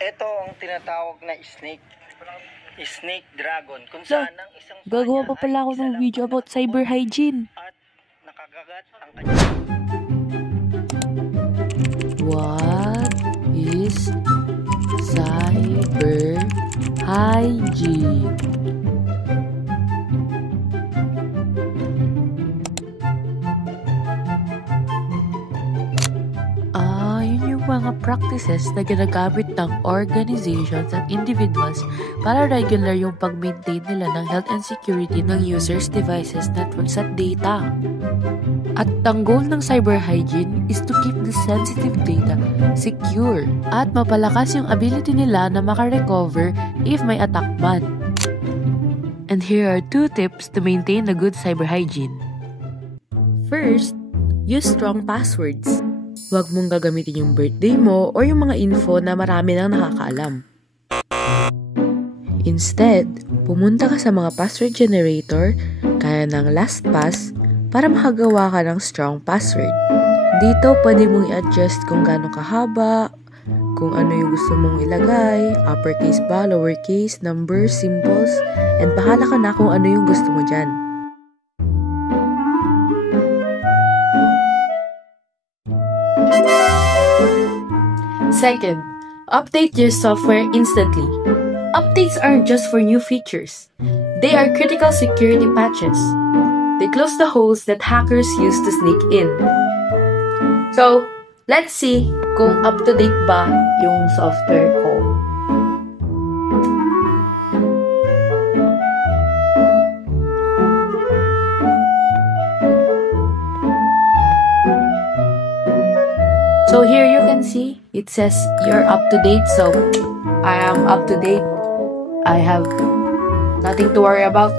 Ito ang tinatawag na snake dragon, kung saan ang isang Gagawa pa pala ako ng video about cyber hygiene. at nakakagat ang kanyang. What is cyber hygiene? Yun yung mga practices na ginagamit ng organizations at individuals para regular yung pag-maintain nila ng health and security ng users, devices, networks at data. At ang goal ng cyber hygiene is to keep the sensitive data secure at mapalakas yung ability nila na makarecover if may attack man. And here are 2 tips to maintain a good cyber hygiene. First, use strong passwords. Huwag mong gagamitin yung birthday mo or yung mga info na marami nang nakakaalam. Instead, pumunta ka sa mga password generator kaya ng LastPass para makagawa ka ng strong password. Dito, pwede mong i-adjust kung gaano kahaba, kung ano yung gusto mong ilagay, uppercase ba, lowercase, numbers, symbols, and bahala ka na kung ano yung gusto mo dyan. Second, update your software instantly. Updates aren't just for new features. They are critical security patches. They close the holes that hackers use to sneak in. So, let's see kung up-to-date ba yung software ko. So here you can see, it says you're up to date. So I am up to date. I have nothing to worry about.